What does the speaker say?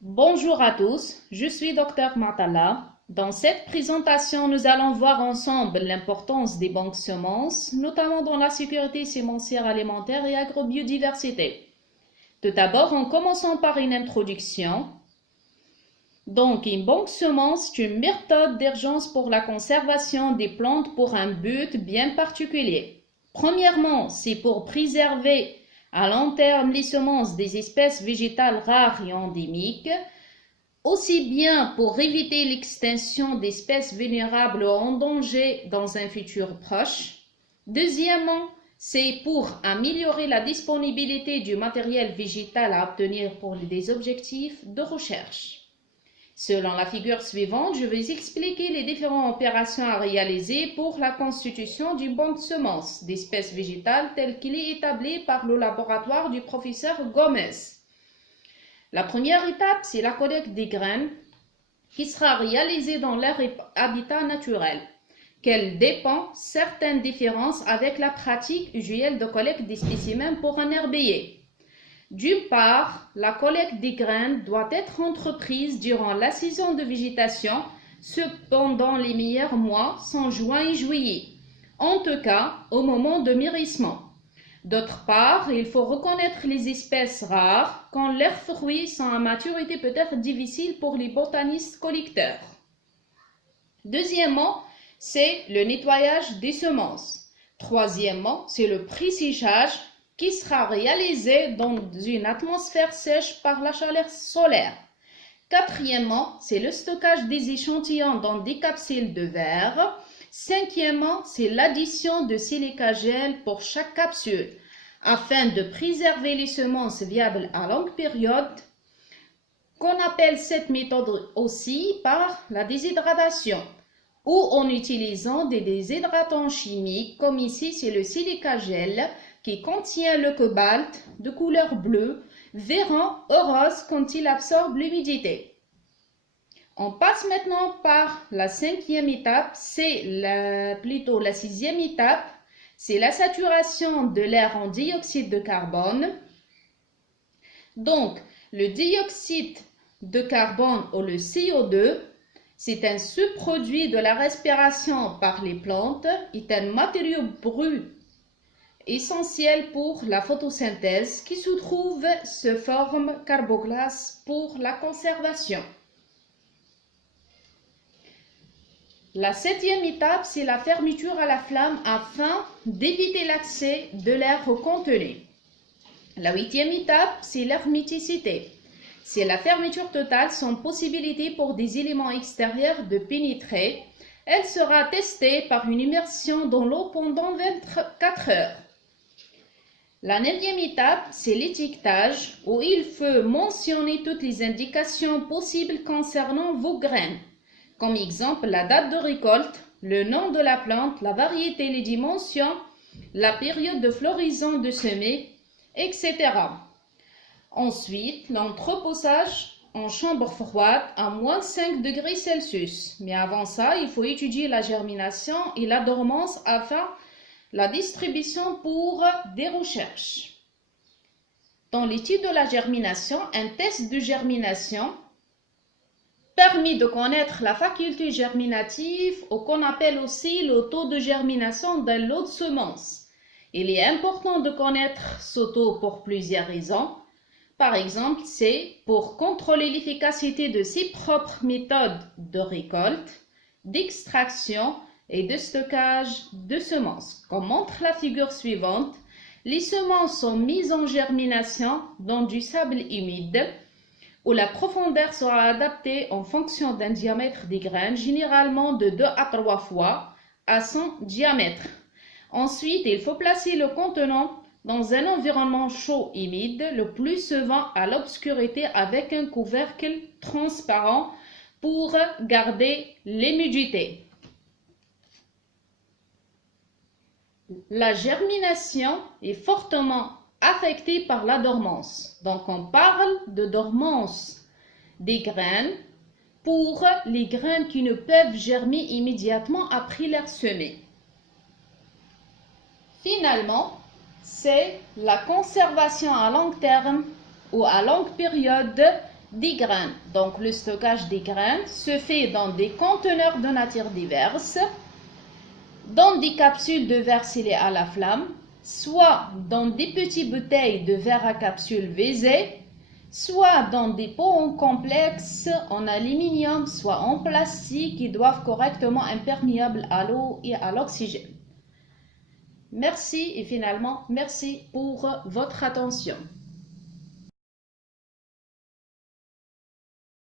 Bonjour à tous, je suis Dr Matala. Dans cette présentation, nous allons voir ensemble l'importance des banques semences, notamment dans la sécurité sémencière alimentaire et agrobiodiversité. Tout d'abord, en commençant par une introduction. Donc, une banque semence est une méthode d'urgence pour la conservation des plantes pour un but bien particulier. Premièrement, c'est pour préserver à long terme les semences des espèces végétales rares et endémiques, aussi bien pour éviter l'extinction d'espèces vulnérables ou en danger dans un futur proche. Deuxièmement, c'est pour améliorer la disponibilité du matériel végétal à obtenir pour des objectifs de recherche. Selon la figure suivante, je vais expliquer les différentes opérations à réaliser pour la constitution d'une banque de semences d'espèces végétales telle qu'il est établi par le laboratoire du professeur Gomez. La première étape, c'est la collecte des graines qui sera réalisée dans leur habitat naturel, qu'elle dépend certaines différences avec la pratique usuelle de collecte des spécimens pour un herbier. D'une part, la collecte des graines doit être entreprise durant la saison de végétation, cependant les meilleurs mois sont juin et juillet, en tout cas au moment de mûrissement. D'autre part, il faut reconnaître les espèces rares quand leurs fruits sont à maturité peut-être difficile pour les botanistes collecteurs. Deuxièmement, c'est le nettoyage des semences. Troisièmement, c'est le pré-séchage qui sera réalisé dans une atmosphère sèche par la chaleur solaire. Quatrièmement, c'est le stockage des échantillons dans des capsules de verre. Cinquièmement, c'est l'addition de silicagel pour chaque capsule, afin de préserver les semences viables à longue période, qu'on appelle cette méthode aussi par la déshydratation, ou en utilisant des déshydratants chimiques, comme ici c'est le silicagel, qui contient le cobalt de couleur bleue, vert ou rose quand il absorbe l'humidité. On passe maintenant par la cinquième étape, plutôt la sixième étape, c'est la saturation de l'air en dioxyde de carbone. Donc, le dioxyde de carbone ou le CO2, c'est un sous-produit de la respiration par les plantes, est un matériau brut essentiel pour la photosynthèse qui se trouve sous forme carboglace pour la conservation. La septième étape, c'est la fermeture à la flamme afin d'éviter l'accès de l'air au contenu. La huitième étape, c'est l'herméticité. C'est la fermeture totale sans possibilité pour des éléments extérieurs de pénétrer. Elle sera testée par une immersion dans l'eau pendant 24 heures. La neuvième étape, c'est l'étiquetage, où il faut mentionner toutes les indications possibles concernant vos graines, comme exemple la date de récolte, le nom de la plante, la variété, les dimensions, la période de floraison de semis, etc. Ensuite, l'entreposage en chambre froide à moins 5 degrés Celsius. Mais avant ça, il faut étudier la germination et la dormance afin la distribution pour des recherches. Dans l'étude de la germination, un test de germination permet de connaître la faculté germinative ou qu'on appelle aussi le taux de germination d'un lot de semences. Il est important de connaître ce taux pour plusieurs raisons. Par exemple, c'est pour contrôler l'efficacité de ses propres méthodes de récolte, d'extraction et de stockage de semences. Comme montre la figure suivante, les semences sont mises en germination dans du sable humide où la profondeur sera adaptée en fonction d'un diamètre des graines, généralement de 2 à 3 fois à son diamètre. Ensuite, il faut placer le contenant dans un environnement chaud et humide, le plus souvent à l'obscurité avec un couvercle transparent pour garder l'humidité. La germination est fortement affectée par la dormance. Donc, on parle de dormance des graines pour les graines qui ne peuvent germer immédiatement après leur semée. Finalement, c'est la conservation à long terme ou à longue période des graines. Donc, le stockage des graines se fait dans des conteneurs de nature diverses, dans des capsules de verre scellées à la flamme, soit dans des petites bouteilles de verre à capsules VZ, soit dans des pots en complexe en aluminium, soit en plastique qui doivent correctement imperméables à l'eau et à l'oxygène. Merci et finalement, merci pour votre attention.